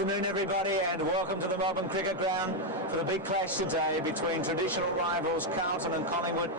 afternoon, everybody, and welcome to the Melbourne Cricket Ground for the big clash today between traditional rivals Carlton and Collingwood.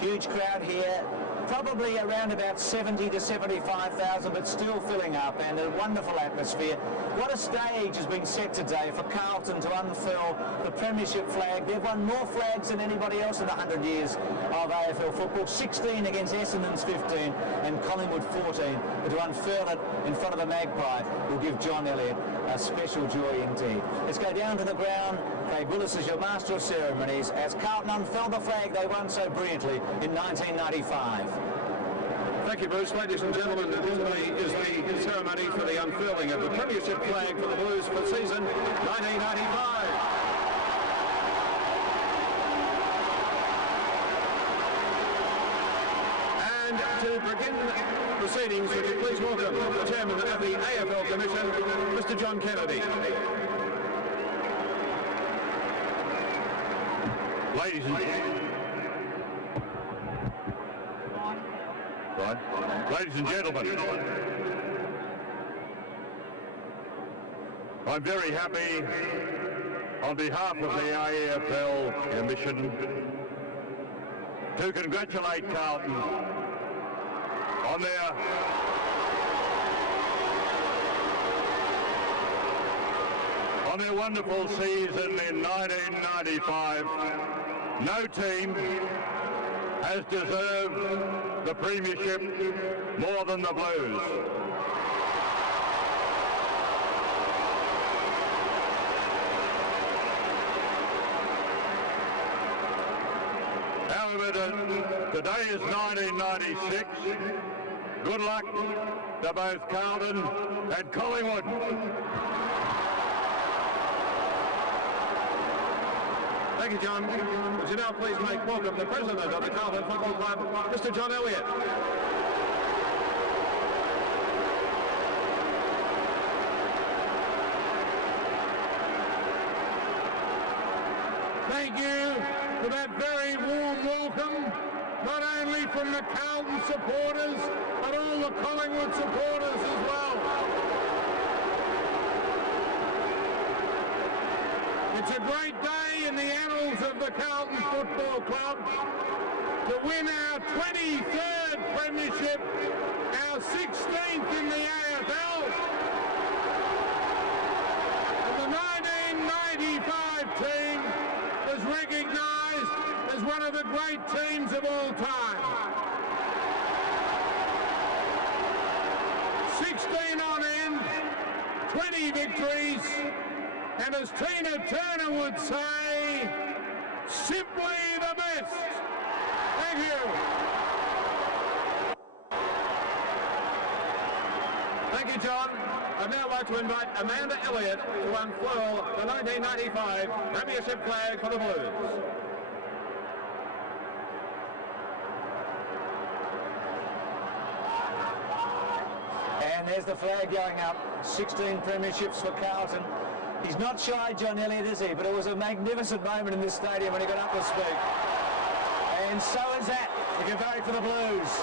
Huge crowd here, probably around about 70 to 75,000, but still filling up, and a wonderful atmosphere. What a stage has been set today for Carlton to unfurl the premiership flag. They've won more flags than anybody else in the 100 years of AFL football. 16 against Essendon's 15 and Collingwood 14. But to unfurl it in front of the Magpie will give John Elliott a special joy indeed. Let's go down to the ground. Craig Willis is your master of ceremonies as Carlton unfurl the flag they won so brilliantly in 1995. Thank you, Bruce. Ladies and gentlemen, is the ceremony for the unfurling of the premiership flag for the Blues for season 1995. And to begin proceedings, would you please welcome the chairman of the AFL Commission, Mr. John Kennedy. Ladies and gentlemen, I'm very happy on behalf of the AFL Commission to congratulate Carlton on their wonderful season in 1995. No team has deserved the premiership more than the Blues. However, today is 1996. Good luck to both Carlton and Collingwood. Thank you, John. Would you now please make welcome the president of the Carlton Football Club, Mr. John Elliott. Thank you for that very warm welcome, not only from the Carlton supporters, but all the Collingwood supporters as well. It's a great day in the annals of the Carlton Football Club to win our 23rd premiership, our 16th in the AFL. And the 1995 team was recognised as one of the great teams of all time. 16 on end, 20 victories, and as Tina Turner would say, simply the best. Thank you. Thank you, John. I'd now like to invite Amanda Elliott to unfurl the 1995 premiership flag for the Blues. And there's the flag going up. 16 premierships for Carlton. He's not shy, John Elliott, is he? But it was a magnificent moment in this stadium when he got up to speak. And so is that. You can vote for the Blues.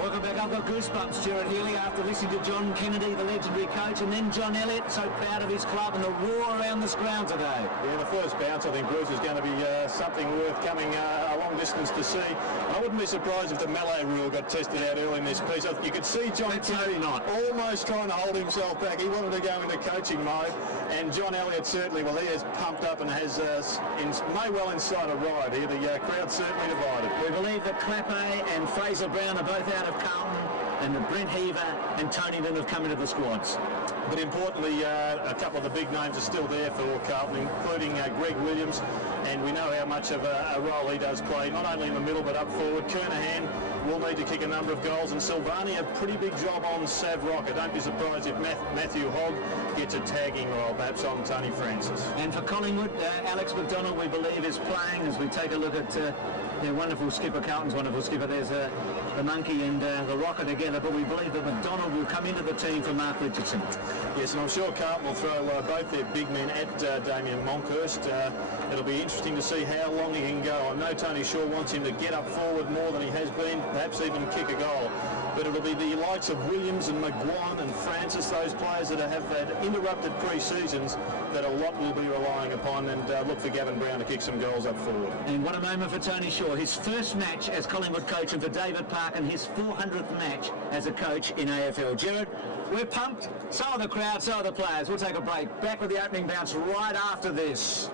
Welcome back. I've got goosebumps, Stuart Healy, after listening to John Kennedy, the legendary coach, and then John Elliott, so proud of his club and the roar around this ground today. Yeah, the first bounce, I think, Bruce, is going to be something worth coming a long distance to see. And I wouldn't be surprised if the Mallet rule got tested out early in this piece. You could see John Kennedy almost trying to hold himself back. He wanted to go into coaching mode, and John Elliott certainly, well, he has pumped up and has may well inside a ride here. The crowd's certainly divided. We believe that Clappe and Fraser Brown are both out of Carlton, and that Brent Heaver and Tony Lynn have come into the squads. But importantly, a couple of the big names are still there for Carlton, including Greg Williams, and we know how much of a role he does play, not only in the middle but up forward. Kernahan will need to kick a number of goals, and Silvani a pretty big job on Sav Rocker. Don't be surprised if Matthew Hogg gets a tagging role, perhaps on Tony Francis. And for Collingwood, Alex McDonald, we believe, is playing as we take a look at their wonderful skipper, Carlton's wonderful skipper. There's the Monkey and the Rocker together, but we believe that McDonald will come into the team for Mark Richardson. Yes, and I'm sure Carlton will throw both their big men at Damien Monkhorst. It'll be interesting to see how long he can go. I know Tony Shaw wants him to get up forward more than he has been, perhaps even kick a goal. but it'll be the likes of Williams and McGuan and Francis, those players that have had interrupted pre-seasons, that a lot will be relying upon, and look for Gavin Brown to kick some goals up forward. And what a moment for Tony Shaw. His first match as Collingwood coach, and for David Park, and his 400th match as a coach in AFL. Gerard, we're pumped. So are the crowd, so are the players. We'll take a break. Back with the opening bounce right after this.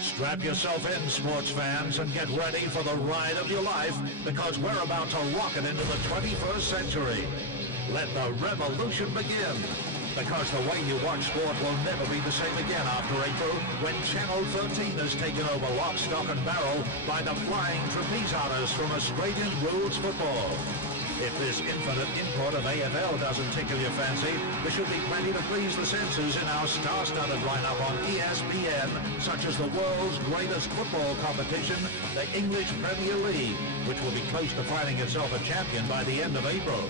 Strap yourself in, sports fans, and get ready for the ride of your life, because we're about to rocket into the 21st century. Let the revolution begin, because the way you watch sport will never be the same again after April, when Channel 13 has taken over lock, stock and barrel by the flying trapeze artists from Australian rules football. If this infinite import of AFL doesn't tickle your fancy, there should be plenty to please the senses in our star-studded lineup on ESPN, such as the world's greatest football competition, the English Premier League, which will be close to finding itself a champion by the end of April.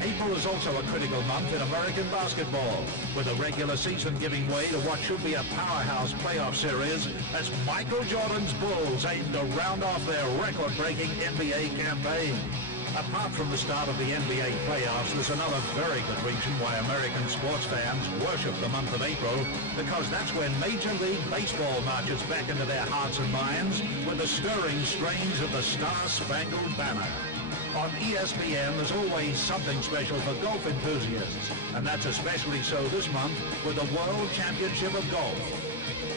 April is also a critical month in American basketball, with the regular season giving way to what should be a powerhouse playoff series as Michael Jordan's Bulls aim to round off their record-breaking NBA campaign. Apart from the start of the NBA playoffs, there's another very good reason why American sports fans worship the month of April, because that's when Major League Baseball marches back into their hearts and minds with the stirring strains of the Star-Spangled Banner. On ESPN, there's always something special for golf enthusiasts, and that's especially so this month with the World Championship of Golf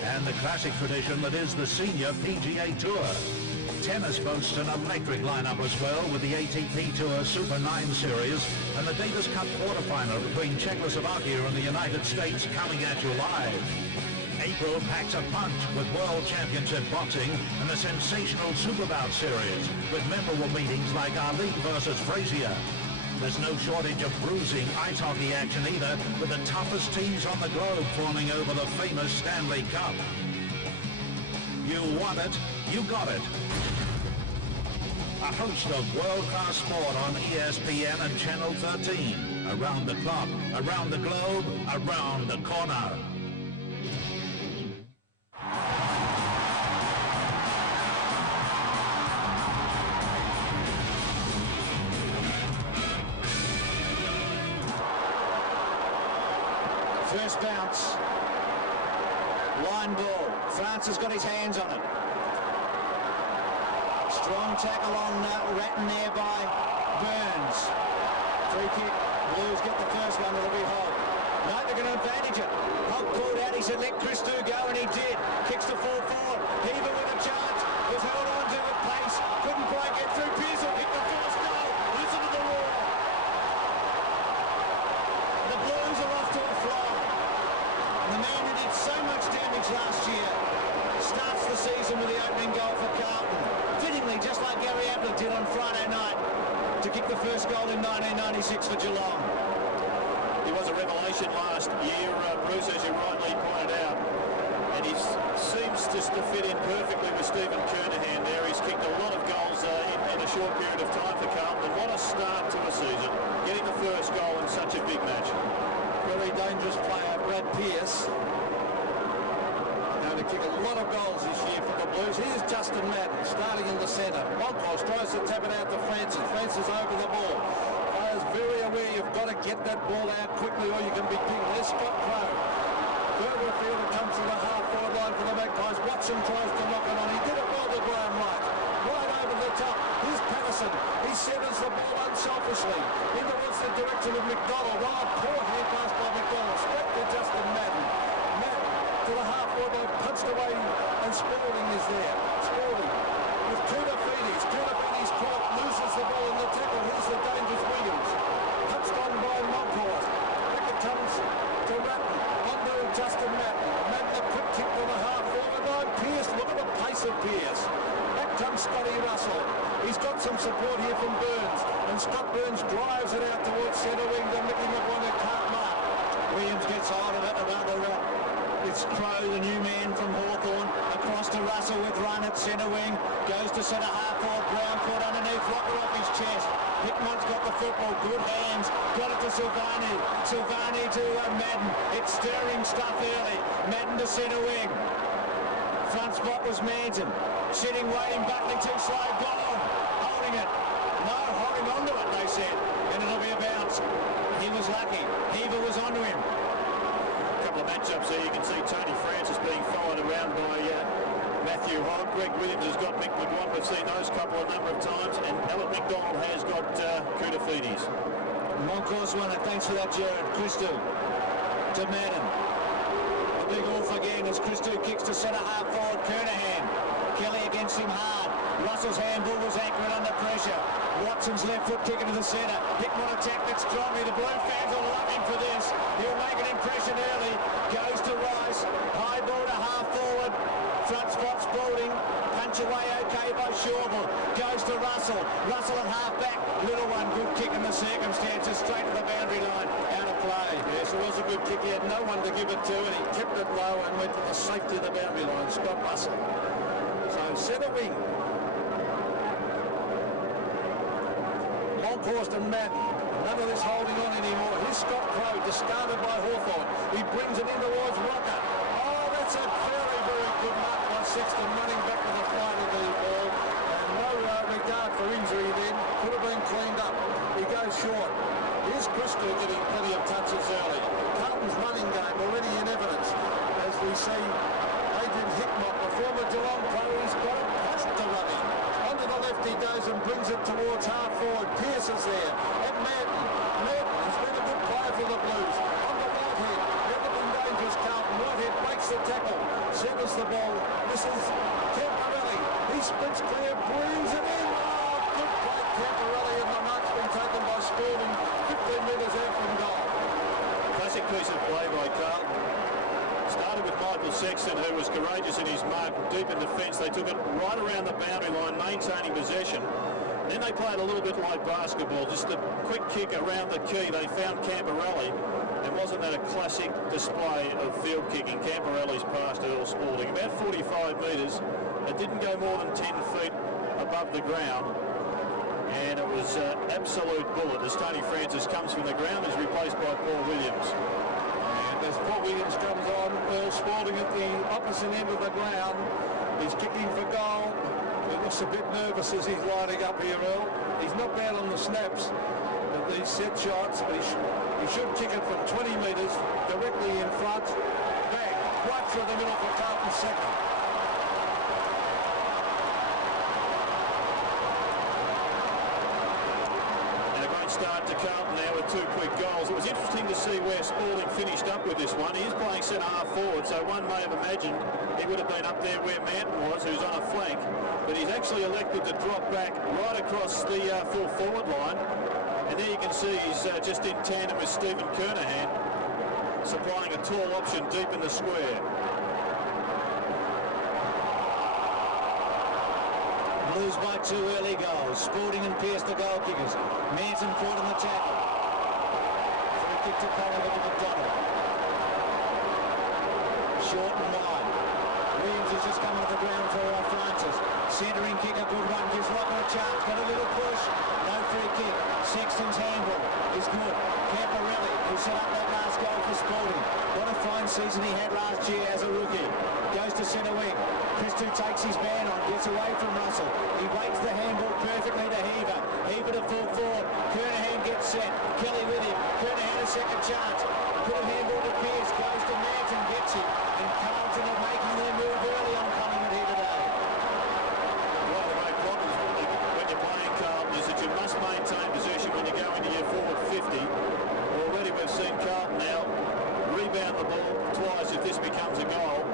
and the classic tradition that is the Senior PGA Tour. Tennis boasts an electric lineup as well, with the ATP Tour Super 9 Series and the Davis Cup quarterfinal between Czechoslovakia and the United States coming at you live. April packs a punch with World Championship Boxing and the sensational Superbout Series, with memorable meetings like Ali versus Frazier. There's no shortage of bruising ice hockey action either, with the toughest teams on the globe forming over the famous Stanley Cup. You want it, you got it. A host of world-class sport on ESPN and Channel 13. Around the clock, around the globe, around the corner. First bounce. Line ball. France has got his hands on it. Strong tackle on Ratton there by Burns. Free kick. Blues get the first one. It'll be Hogg. No, they're going to advantage it. Hogg pulled out. He said, let Christou go, and he did. Kicks the full forward. Heaver with a charge. Was held on to the pace. Couldn't quite get through. Pearce will kick the first goal. Listen to the roar. The Blues are off to a fly. And the man who did so much damage last year starts the season with the opening goal for Carlton. Fittingly, just like Gary Ablett did on Friday night to kick the first goal in 1996 for Geelong. He was a revelation last year, Bruce, as you rightly pointed out, and he seems just to fit in perfectly with Stephen Kernahan there. He's kicked a lot of goals in a short period of time for Carlton, and what a start to a season, getting the first goal in such a big match. Very dangerous player, Brad Pearce. To kick a lot of goals this year for the Blues. Here's Justin Madden starting in the centre. Montos tries to tap it out to Francis. Francis over the ball. Players very aware you've got to get that ball out quickly or you can be pinged. There's Scott Crowe. Further field it comes to the half-forward line for the Magpies. Watson tries to knock it on. He did it well to Graham Wright. Right over the top. Here's Patterson. He centres the ball unselfishly in towards the direction of McDonald. Oh, poor hand pass by McDonald. Straight to Justin Madden. To the half-forward line, punched away, and Spalding is there. Spalding with Kunafides. Kunafides caught, loses the ball in the tackle. Here's the dangerous Williams. Punched on by Montos. Back it comes to Ratton. Onto Justin Madden. Madden a quick kick to the half-forward line. Pearce, look at the pace of Pearce. Back comes Scotty Russell. He's got some support here from Burns. And Scott Burns drives it out towards centre wing to Mickey McGuan, who can't mark. Williams gets hold of it. Another It's Crow, the new man from Hawthorn, across to Russell with run at centre wing, goes to centre half forward, ground foot underneath, rocket off his chest. Hickmott's got the football, good hands, got it to Silvani. Silvani to Madden. It's stirring stuff early. Madden to centre wing. Front spot was Manton. Sitting, waiting, Buckley too slow, gone. Holding it. No, holding on to it, they said. And it'll be a bounce. He was lucky. Heaver was onto him. Couple of matchups there. You can see Tony Francis being followed around by Matthew Hogg. Greg Williams has got Mick McGuan. We've seen those couple a number of times. And Albert McDonald has got Koutafidis. Moncourse won it. Thanks for that, Jared. Christou to Madden. A big off again as Christou kicks to centre half forward. Kernahan. Kelly against him hard. Russell's handball was accurate under pressure. Watson's left foot kick into the centre. Hickmott attacked it strongly. The Blue fans will love him for this. He'll make an impression early. Goes to Rice. High ball to half forward. Front spot Spalding. Punch away okay by Shawble. Goes to Russell. Russell at half back. Little one. Good kick in the circumstances. Straight to the boundary line. Out of play. Yes, it was a good kick. He had no one to give it to, and he kept it low and went to the safety of the boundary line. Scott Russell. So centre wing. Moncourse and Madden. None of this holding on anymore. Here's Scott Crow, discarded by Hawthorn. He brings it in towards Rocker. Oh, that's a very, very good mark by Sexton, running back to the flight of the ball. And no regard for injury then. Could have been cleaned up. He goes short. Here's Christou getting plenty of touches early. Carlton's running game already in evidence. As we see Adrian Hickmott, the former Geelong pro, he's got it past the running. Onto the left he goes and brings it towards half forward. Pearce is there. And Madden. Madden has been a good player for the Blues. On the Whitehead. Never been dangerous, Carlton. Whitehead breaks the tackle. Centres the ball. Misses Camporelli. He splits clear. Brings it in. Oh, good play, Camporelli. And the mark's been taken by Spalding. 15 metres out from goal. Classic piece of play by Carlton. Started with Michael Sexton, who was courageous in his mark deep in defence. They took it right around the boundary line, maintaining possession. Then they played a little bit like basketball, just a quick kick around the key. They found Camporelli, and wasn't that a classic display of field kicking? Camporelli's pass to Earl Spalding, about 45 metres. It didn't go more than 10 feet above the ground, and it was an absolute bullet as Tony Francis comes from the ground. He's replaced by Paul Williams. As Paul Williams comes on, Earl Spalding at the opposite end of the ground. He's kicking for goal. He looks a bit nervous as he's lining up here, Earl. He's not bad on the snaps of these set shots, but he should kick it from 20 metres directly in front. Bang, right through the middle for Carlton's second. Start to Carlton now with two quick goals. It was interesting to see where Spalding finished up with this one. He is playing centre half forward, so one may have imagined he would have been up there where Manton was, who's on a flank, but he's actually elected to drop back right across the full forward line, and there you can see he's just in tandem with Stephen Kernahan, supplying a tall option deep in the square. Blues by 2 early goals. Spalding and Pearce the goal kickers. Manton caught in the tackle. Free kick to Collingwood to McDonald. Short and wide. Williams has just come off the ground for Francis. Centering kick, a good one. Gives Rocker a chance. Got a little push. No free kick. Sexton's handball is good. Camporelli, who set up that last goal for Spalding. What a fine season he had last year as a rookie. Goes to centre wing. Christou takes his man on, gets away from Russell. He waits the handball perfectly to Heaver. Heaver to full forward. Kernahan gets set. Kelly with him. Kernahan a second chance. Good handball to Pearce. Goes to Manton, gets him. And Carlton are making their move early on Collingwood here today. One of the great problems when you're playing Carlton is that you must maintain possession when you go into your forward 50. Already we've seen Carlton now rebound the ball twice if this becomes a goal,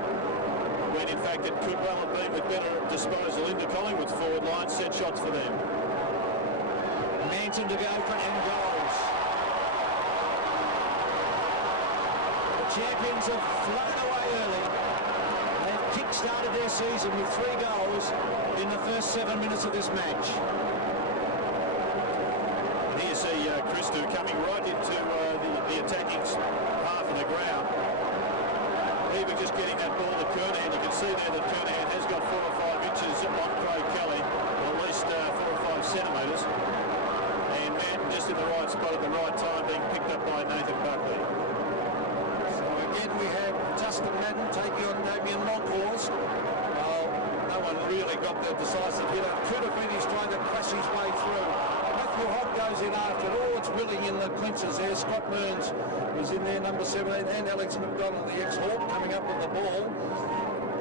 when in fact it could well have been with better disposal into Collingwood's forward line. Set shots for them. Manton to go for and goals. The champions have flown away early. They've kick-started their season with 3 goals in the first 7 minutes of this match. And here you see Christou coming right into the attacking half of the ground. Heaver got the decisive hit. Kudafini's trying to crash his way through. Matthew Hogg goes in after it. Oh, it's Willing in the clinches there. Scott Mearns was in there, number 17, and Alex McDonald, the ex-Hawk, coming up with the ball.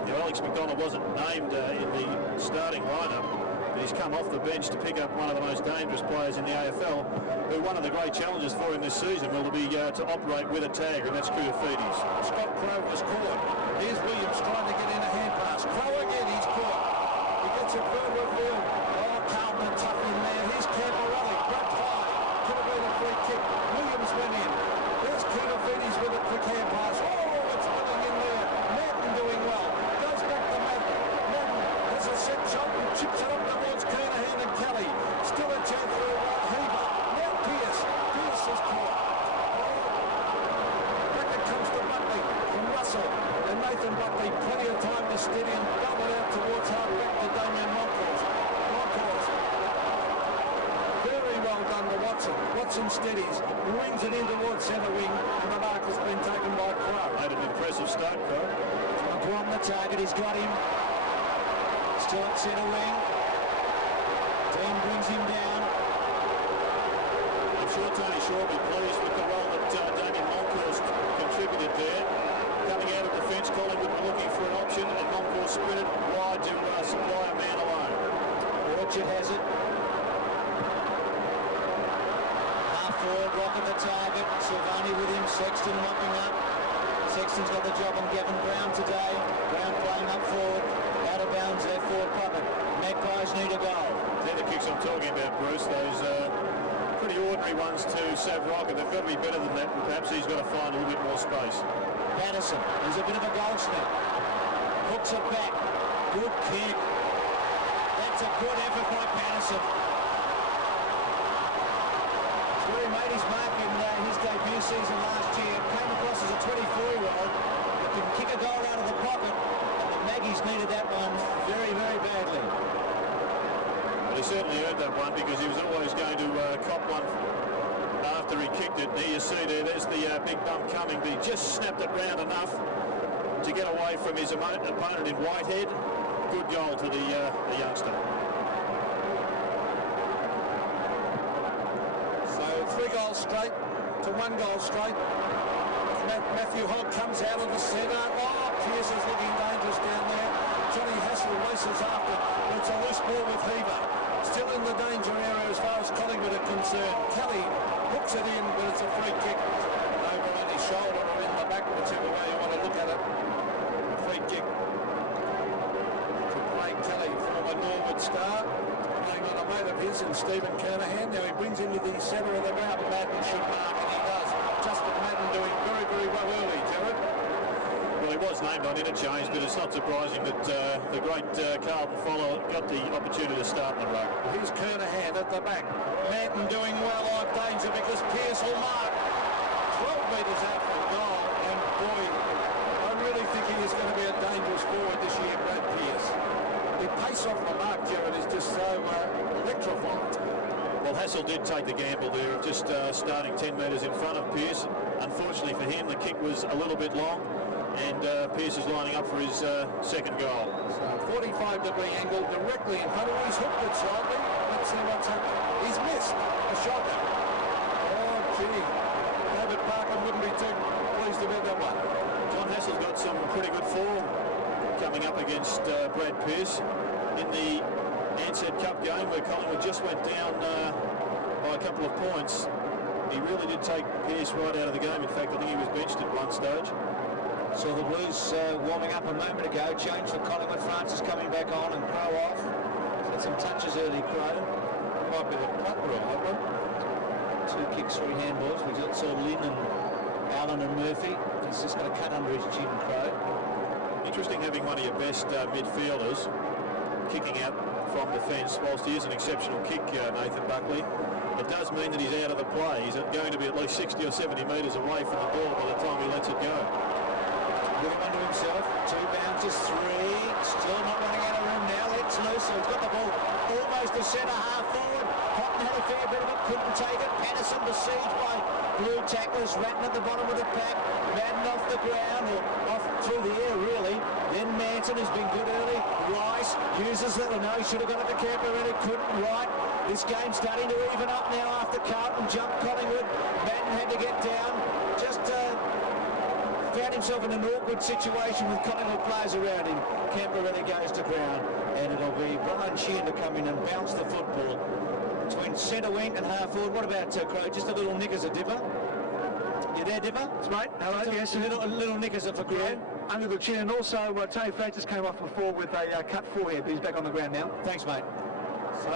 Yeah, Alex McDonald wasn't named in the starting lineup. He's come off the bench to pick up one of the most dangerous players in the AFL, who one of the great challenges for him this season will be to operate with a tagger, and that's Kudafini's. Scott Crow was caught. Here's Williams trying to get in a hand pass. Crow again, he's caught. He gets it further afield. Oh, Carlton tough in there. Here's Camperelli, grabbed high. Could have been a free kick. Williams went in. There's Kudafini's with a quick hand pass. Oh, it's Willing in there. Madden doing well. Goes back to Madden. Madden has a set shot and chips it up towards Kernahan and Kelly. Still a chance for a right Heber. Now Pearce. Pearce is caught. Back it comes to Buckley from Russell. And Nathan Buckley, plenty of time to steady and dump it out towards hard back to Damien Moncourt. Very well done to Watson. Watson steadies, wings it in towards centre wing, and the mark has been taken by Crow. Made an impressive start, Crow. On the target, he's got him. Still at centre wing. Dean brings him down. I'm sure Tony Shaw will be pleased with the role that Damien Moncourt contributed there. Coming out of defence, Collingwood were looking for an option, and Moncourt sprinted wide to supply a man alone. Orchard has it. Half forward, Rock at the target. Silvani with him. Sexton mopping up. Sexton's got the job on Gavin Brown today. Brown playing up forward. Out of bounds there for Puppet. Magpies need a goal. They're the kicks I'm talking about, Bruce. Those pretty ordinary ones to Sav Rocker. They've got to be better than that, and perhaps he's got to find a little bit more space. Patterson, there's a bit of a goal snap. Hooks it back. Good kick. That's a good effort by Patterson. It's where he made his mark in his debut season last year. Came across as a 24-year-old that can kick a goal out of the pocket. And the Maggies needed that one very, very badly. Well, he certainly earned that one because he was always going to cop one after he kicked it. There you see there's the big bump coming, but he just snapped it round enough to get away from his opponent in Whitehead. Good goal to the youngster. So 3 goals straight to 1 goal straight. Matthew Hogg comes out of the centre. Oh, Pearce is looking dangerous down there. Johnny Hassel races after. It's a loose ball with Heber. Still in the danger area as far as Collingwood are concerned. Kelly hooks it in, but it's a free kick. Over on his shoulder or in the back, whichever way you want to look at it. Free kick to Craig Kelly, former Norwood star, playing on a mate of his in Stephen Kernahan. Now he brings him to the centre of the ground. Madden should mark, and he does. Justin Madden doing very, very well early, Jared. Well, he was named on interchange, but it's not surprising that the great Carlton follower got the opportunity to start in the ruck. Here's Kernahan at the back. Madden doing well on danger because Pearce will mark. 12 metres out from goal, and boy, I really think he is going to be a dangerous forward this year, Brad Pearce. The pace off the mark, Jared, is just so electrified. Well, Hassel did take the gamble there of just starting 10 metres in front of Pearce. Unfortunately for him, the kick was a little bit long, and Pearce is lining up for his second goal. So 45-degree angle directly in front of him. He's hooked it slightly. Let's see what's happening. He's missed a shot. Oh, gee. David Parker wouldn't be too pleased about that one. John Hassel's got some pretty good form coming up against Brad Pearce in the Ansett Cup game where Collingwood just went down by a couple of points. He really did take Pearce right out of the game. In fact, I think he was benched at one stage. So the Blues warming up a moment ago. Change for Collingwood. Francis coming back on and Crow off. Had some touches early, Crow. Might be the punt rule, that one. 2 kicks, 3 handballs. We just saw Lynn and Allen and Murphy. He's just going to cut under his chin, Crow. Interesting having one of your best midfielders kicking out from defence. Whilst he is an exceptional kick, Nathan Buckley, it does mean that he's out of the play. He's going to be at least 60 or 70 metres away from the ball by the time he lets it go. Looking under himself, 2 bounces, 3, still not running out of room now, lets loose, so he's got the ball almost to centre, half forward. Cotton had a fair bit of it, couldn't take it. Patterson besieged by blue tacklers, Ratton at the bottom of the pack, Madden off the ground, or off through the air really, then Mann Manson has been good early. Rice uses it. No, he should have got it to Camperelli. Couldn't. Right. This game's starting to even up now after Carlton jumped Collingwood. Madden had to get down. Just found himself in an awkward situation with Collingwood players around him. Camperelli goes to ground, and it'll be Brian Sheehan to come in and bounce the football between centre wing and half forward. What about Crow? Just a little nick as a dipper. You there, Dipper? It's mate. Hello. Yes. A little nick as a for Crow. Yeah. Under the chin, and also Tony Francis came off before with a cut forehead, but he's back on the ground now. Thanks, mate. So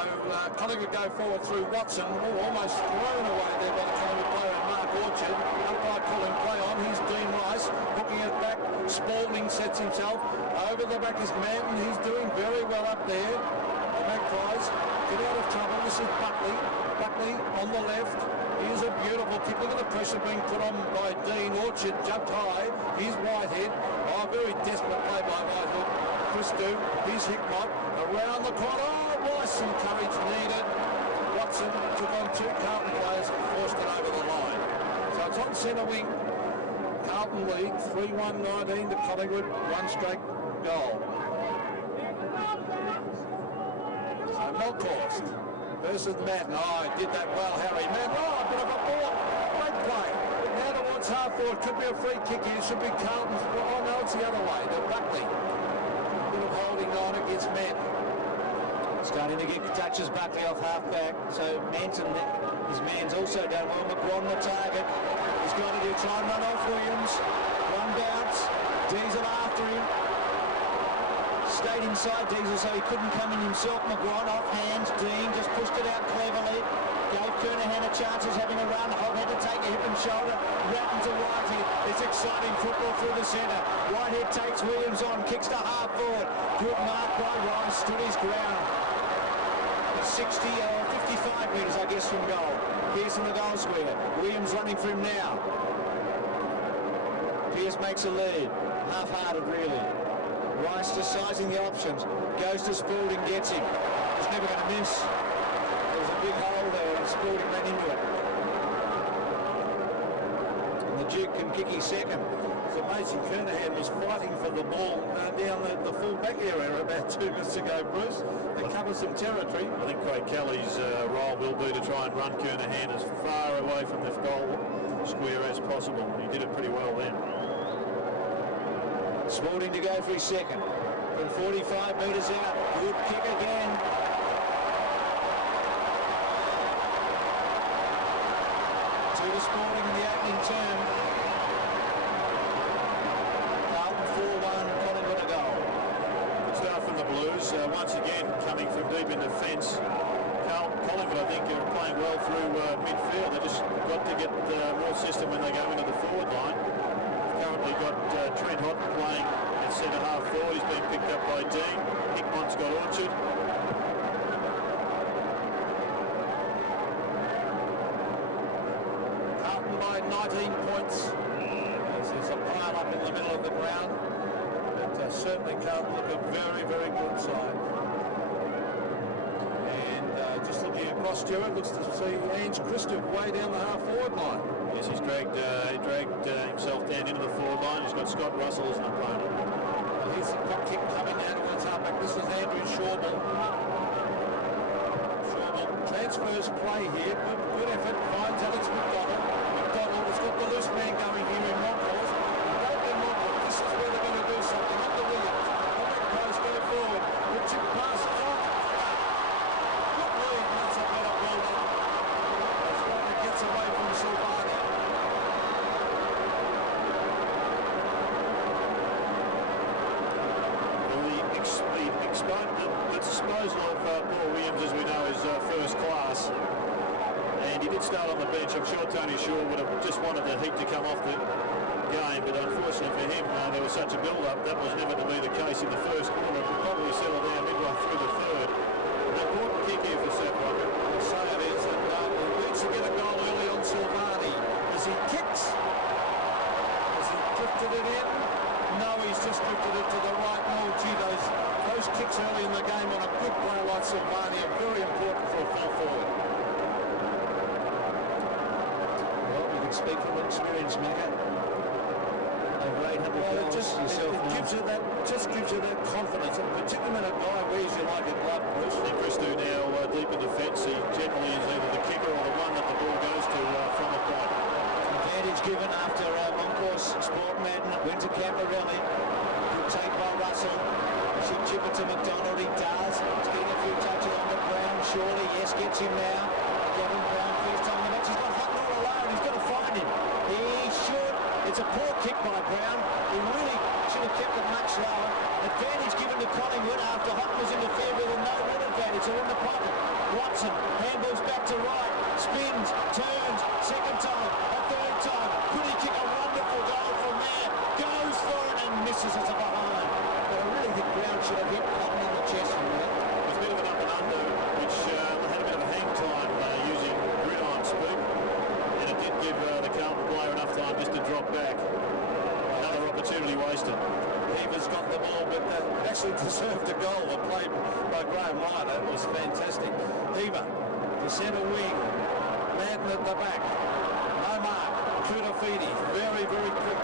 Collingwood go forward through Watson, almost thrown away there by the Collingwood player, Mark Orchard. Upright calling play on. He's Dean Rice, hooking it back. Spalding sets himself. Over the back is Manton. He's doing very well up there. The Magpies get out of trouble. This is Buckley. Buckley on the left. Here's a beautiful kick. Look at the pressure being put on by Dean Orchard. Jumped high. Here's Whitehead. Oh, very desperate play by Whitehead. Christou. Here's Hickmott. Around the corner. Oh, Rice, some courage needed. Watson took on two Carlton players and forced it over the line. So it's on centre wing. Carlton lead 3-1-19 to Collingwood. One straight goal. So Melkhorst versus Madden. Oh, he did that well, Harry. Madden, oh, a bit of a ball. Great play. Now towards half forward. Could be a free kick here. Should be Carlton's. Oh, no, it's the other way. To Buckley. A bit of holding on against Madden. Starting to get touches. Buckley off half back. So Manson, his man's also done well. McGuan the target. He's got to try and run off Williams. One bounce. Diesel after him. Stayed inside Diesel so he couldn't come in himself. McGuan off hands. Dean just pushed it out cleverly. Gave Kernahan a chance. He's having a run. Holt had to take a hip and shoulder. Ratton to Whitehead. It's exciting football through the centre. Whitehead takes Williams on. Kicks to half forward. Good mark by Rice. Stood his ground. 60 or 55 metres, I guess, from goal. Pearce in the goal square. Williams running for him now. Pearce makes a lead. Half-hearted, really. Rice just sizing the options. Goes to Spalding, gets him. He's never going to miss. There's a big hole there, and Spalding ran into it. And the Duke can kick his second. So Mason Kernahan was fighting for the ball down the full-back area about 2 minutes ago, Bruce. They covered some territory. I think Craig Kelly's role will be to try and run Kernahan as far away from the goal square as possible. He did it pretty well then. Spalding to go for his second. From 45 metres out. Good kick again. To the Spalding in the opening term. Carlton 4-1, Collingwood a goal. Good start from the Blues. Once again, coming from deep in defence. Collingwood, I think, are playing well through midfield. They just got to get more system when they go into the forward line. Currently got Trent Hott playing at centre half forward. He's been picked up by Dean. Hickmott's got Orchard. Carlton by 19 points. There's a pile up in the middle of the ground. But certainly Carlton look a very, very good side. And just looking across, Stuart, looks to see Ange Christou way down the half forward line. Yes, he's dragged himself down into the forward line. He's got Scott Russell as an opponent. Here's the quick kick coming down towards halfback. This is Andrew Shawball. Shawball transfers play here. Good effort. Finds Alex McDonald. McDonald has got the loose man going here in Monkhorst. Don't get Monkhorst. This is where they're going to do something. Up the Williams. The Magpies go forward. The chip pass. Good lead. That's a better ball. That's one that gets away from Silvani. The disposal of Paul Williams, as we know, is first class. And he did start on the bench. I'm sure Tony Shaw would have just wanted the heat to come off the game, but unfortunately for him, there was such a build-up. That was never to be the case in the first quarter. It would probably settle down midway through the third. An important kick here for Seth Rocket. So it is, and he needs to get a goal early on Silvani as he kicks. Has he drifted it in? No, he's just drifted it to the right. Oh, gee, those kicks early in the game on a good player like Silvani are very important for a full forward. Well, we can speak from experience, Macca. Over 800 goals yourself now. Just gives you that to McDonald. He does. He's getting a few touches on the ground. Surely, yes, gets him now. Gavin Brown first time in the match. He's got Hutton all alone. He's got to find him. He should. It's a poor kick by Brown. He really should have kept it much lower. Advantage given to Collingwood after Hutton was interfered with, and no real advantage. They're in the pocket. Watson handballs back to right. Spins, turns, second time, a third time. Could he kick a wonderful goal from there? Goes for it and misses as a behind. But I really think Brown should have hit Hutton in the chest from there. It was a bit of an up and under, which had a bit of a hang time using gridiron speed, and it did give the Carlton player enough time just to drop back. Another opportunity wasted. Heaver's got the ball, but actually deserved a goal. A play by Graham Ryder. It was fantastic. Heaver, the centre wing. Madden at the back. No mark. Kudafidi, very, very quick.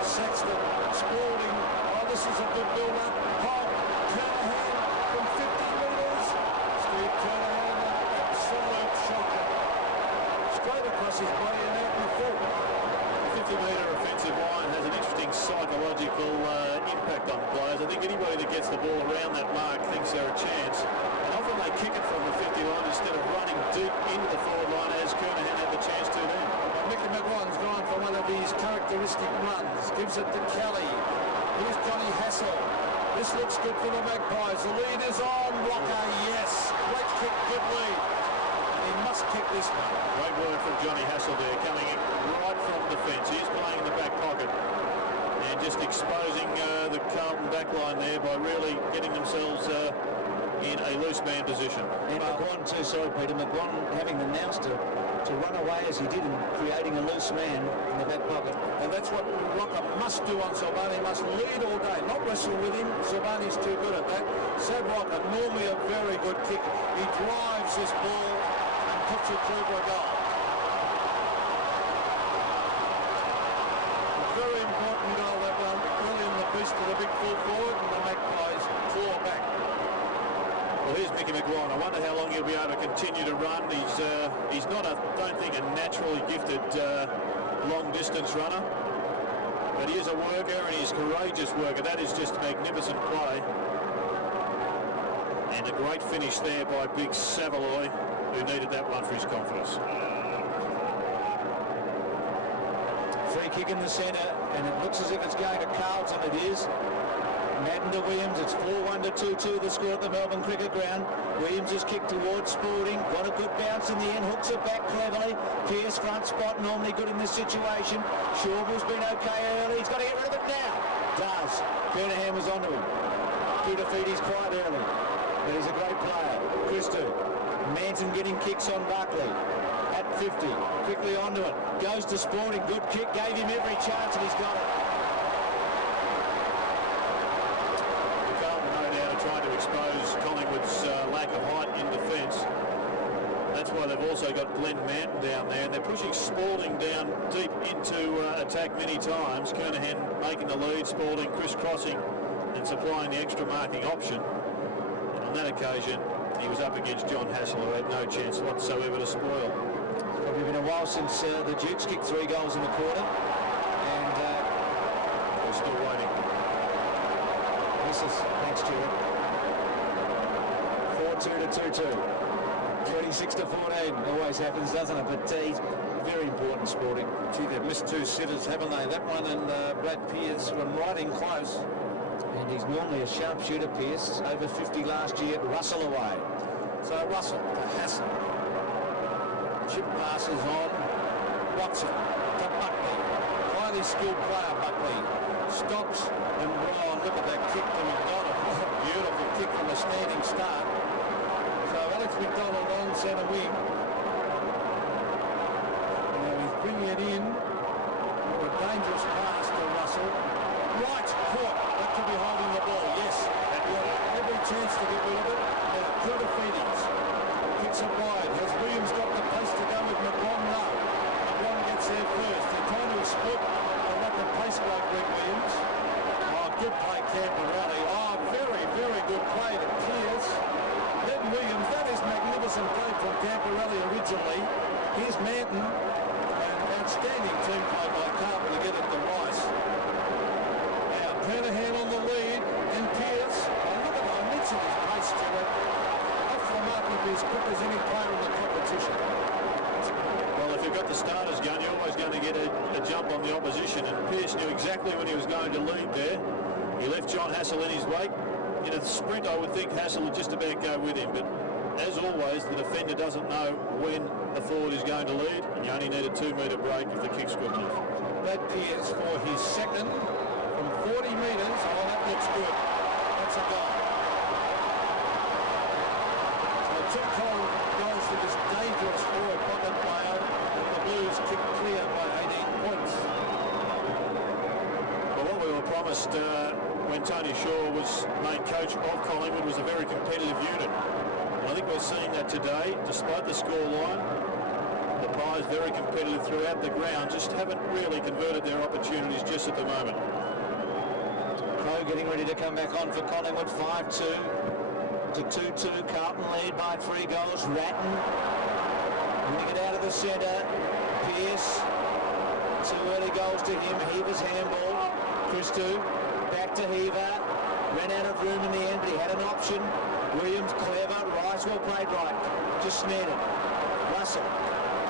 Sexton, Spalding. Oh, this is a good build-up. Holt, Kernahan from 50 metres. Steve Kernahan, absolute shocker. Straight across his body and out in the full. 50-metre offensive line has an interesting psychological impact on players. I think anybody that gets the ball around that mark thinks they're a chance. And often they kick it from the 50 line instead of running deep into the forward line as Kernahan had the chance to then. Mickey McGuan's gone for one of these characteristic runs. Gives it to Kelly. Here's Johnny Hassel. This looks good for the Magpies. The lead is on. Rocker, yes. Great kick, good lead. And he must kick this one. Great work from Johnny Hassel there, coming in right from defence. He is playing in the back pocket and just exposing the Carlton back line there by really getting themselves in a loose man position. And McGuan too, sorry Peter, McGuan having the nous to run away as he did and creating a loose man in the back pocket. And that's what Rocker must do on Silvani. He must lead all day, not wrestle with him. Silvani's too good at that. Sad Rocker, normally a very good kicker. He drives this ball and puts it through for a goal. A very important goal, that one, early in the piece to the big full forward, and the Magpies claw back. Well, here's Mickey McGuan. I wonder how long he'll be able to continue to run. He's not, I don't think, a naturally gifted long-distance runner, but he is a worker and he's a courageous worker. That is just magnificent play. And a great finish there by Big Savaloy, who needed that one for his confidence. Free kick in the centre, and it looks as if it's going to Carlton. It is. Madden to Williams. It's 4-1 to 2-2 the score at the Melbourne Cricket Ground. Williams has kicked towards Spalding. Got a good bounce in the end. Hooks it back cleverly. Pearce front spot, normally good in this situation. Shawble's been okay early. He's got to get rid of it now. Does. Kernahan was onto him. Kudafidi's quite early, but he's a great player. Christou. Manton getting kicks on Buckley. At 50. Quickly onto it. Goes to Spalding. Good kick. Gave him every chance and he's got it. Trying to expose Collingwood's lack of height in defence. That's why they've also got Glenn Manton down there, and they're pushing Spalding down deep into attack many times. Kernahan making the lead, Spalding crisscrossing and supplying the extra marking option. And on that occasion, he was up against John Hassel, who had no chance whatsoever to spoil. It's probably been a while since the Dukes kicked 3 goals in the quarter, and we're still waiting. This is thanks, Stuart. 4-2 to 2-2. 26 to 14. Always happens, doesn't it? But he's very important, Spalding. Gee, they've missed 2 sitters, haven't they? That one and Brad Pearce were right in close. And he's normally a sharpshooter, Pearce. Over 50 last year. Russell away. So Russell to Hassel. Chip passes on. Watson to Buckley. Highly skilled player, Buckley. Stops and Brian. Look at that kick to McDonald. Beautiful kick from a standing start. So Alex McDonald on centre wing. Now he's bringing it in. Oh, a dangerous pass to Russell. Right foot. That could be holding the ball. Yes. Every chance to get rid of it. Now Kudafides kicks it wide. Has Williams got the pace to go with McGuan? No. McGuan gets there first. They're trying to split a rapid pace by Greg Williams. Oh, good play, Camperelli. Oh, very, very good play to Pearce. Then Williams, that is magnificent play from Camperelli originally. Here's Manton. And outstanding team play by Carlton to get it to Rice. Now, Kernahan on the lead. And Pearce. Oh, look at that. as quick as any player in the competition. Well, if you've got the starters gun, you're always going to get a jump on the opposition, and Pearce knew exactly when he was going to lead there. He left John Hassel in his wake. In a sprint, I would think Hassel would just about go with him, but as always, the defender doesn't know when the forward is going to lead, and you only need a 2-metre break if the kick's good enough. Brad Pearce for his second from 40 metres. Oh, that looks good. That's a goal. So Tim Cole goes to this dangerous forward pocket player, and the Blues kick clear by 18 points. Well, what we were promised when Tony Shaw was made coach of Collingwood was a very competitive unit. I think we're seeing that today, despite the scoreline. The Pies very competitive throughout the ground, just haven't really converted their opportunities just at the moment. Crow getting ready to come back on for Collingwood, 5-2 to 2-2. Carlton lead by 3 goals. Ratton winning it out of the centre. Pearce, 2 early goals to him. Heaver's handball. Christou back to Heaver. Ran out of room in the end, but he had an option. Williams clever, Rice well played right, just snared it. Russell,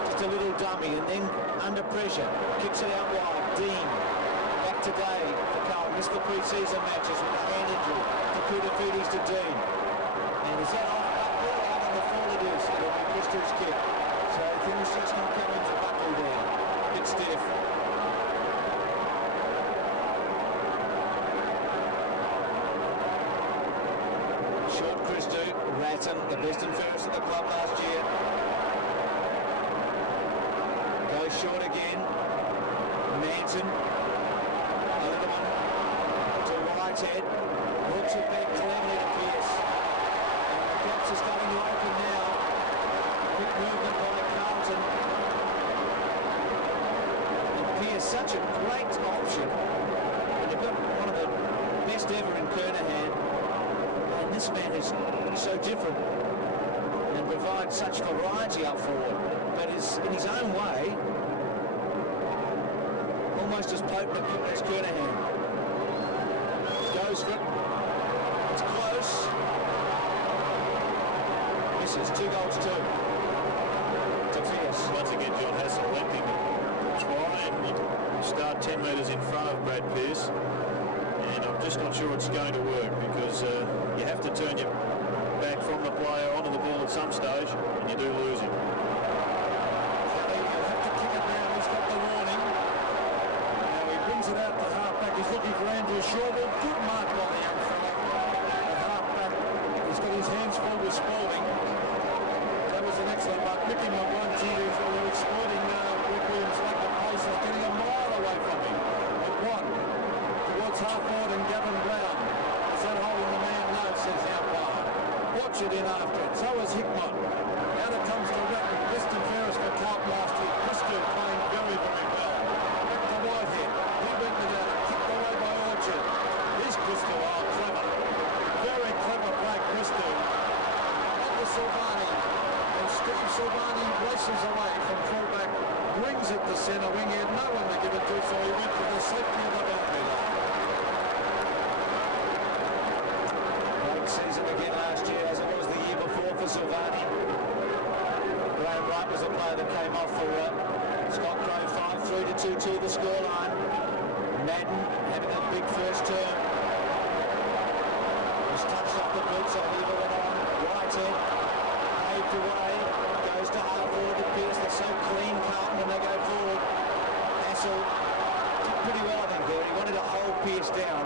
just a little dummy, and then under pressure, kicks it out wide. Dean, back today for Carlton. Missed the pre-season matches with a hand injury. Takutafidis to Dean. And is that off Buckley? Out on the full it is. It'll be Christou's kick. So I think it's just not coming for Buckley there. Bit stiff. Ratton, the best and fairest of the club last year. Goes short again. Manson. Another one to Whitehead. Hooks it back cleverly to Pearce. The gaps are starting to open now. Quick movement by Carlton. And Pearce, such a great option. And they've got one of the best ever in Kernahan. And this man is so different and provides such variety up forward, but is in his own way almost as potent as Kernahan. Goes for it. It's close. Misses. 2 goals to Pearce. Once again, John Hassel let him try and start 10 metres in front of Brad Pearce, and I'm just not sure it's going to work because you have to turn your back from the player onto the ball at some stage, and you do lose him. Kelly will have to kick it down. He's got the warning. Now he brings it out to half-back. He's looking for Andrew Shawwell. Good mark by the Unfurl. The half-back, he's got his hands full with Spalding. That was an excellent mark. Mickey McGuinty is exploiting Rick Williams like the pace is getting a mile away from him. At 1 towards half-forward and Gavin Brown. Is that holding the man? No, says the umpire. Watch it in after it. So is Hickmott. Out it comes to Ratton. Best and fairest for Carlton last year. Christou playing very, very well. Back to Whitehead. He went without it. Kicked away by Orchard. Here's Christou. Oh, clever. Very clever play, Christou. On to Silvani. And Steve Silvani races away from fullback. Brings it to centre wing. He had no one to give it to, so he went to the safety of the boundary line. Season again last year, as it was the year before for Silvani. Graham Wright was a player that came off for Scott Crow. 5-3 to 2-2 the scoreline. Madden having a big first term. Was touched off the boot, so he went on. Whitehead paved away, goes to half forward to Pearce. They're so clean, Carlton, when they go forward. Hassel did pretty well, I think, there. He wanted to hold Pearce down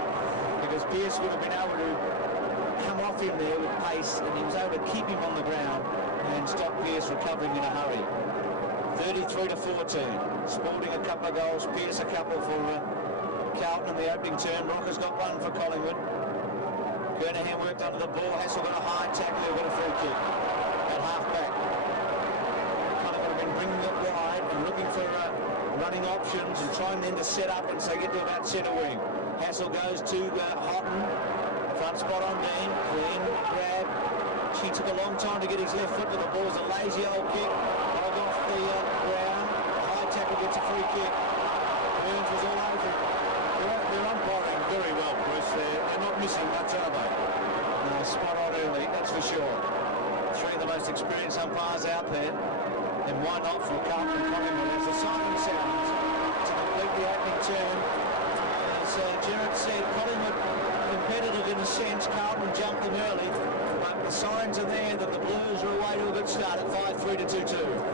because Pearce would have been able to come off him there with pace, and he was able to keep him on the ground and stop Pearce recovering in a hurry. 33 to 14. Spalding a couple of goals, Pearce a couple for Carlton in the opening term. Rocker's got one for Collingwood. Kernahan worked under the ball. Hassel got a high tackle, got a free kick at half back. Collingwood have been bringing it wide and looking for running options and trying then to set up and so get to about centre wing. Hassel goes to Houghton. Front spot on Dean, clean grab. She took a long time to get his left foot, but the ball's a lazy old kick. Dug off the ground. High tackle gets a free kick. Burns was all over it. They're umpiring very well, Bruce. They're not missing much, are they? No, spot on early, that's for sure. three of the most experienced umpires out there. And why not for Carlton and Collingwood as the siren sounds to complete the opening term. As Gerard said, Collingwood competitive in a sense. Carlton jumped them early, but the signs are there that the Blues are away to a good start at 5-3 to 2-2.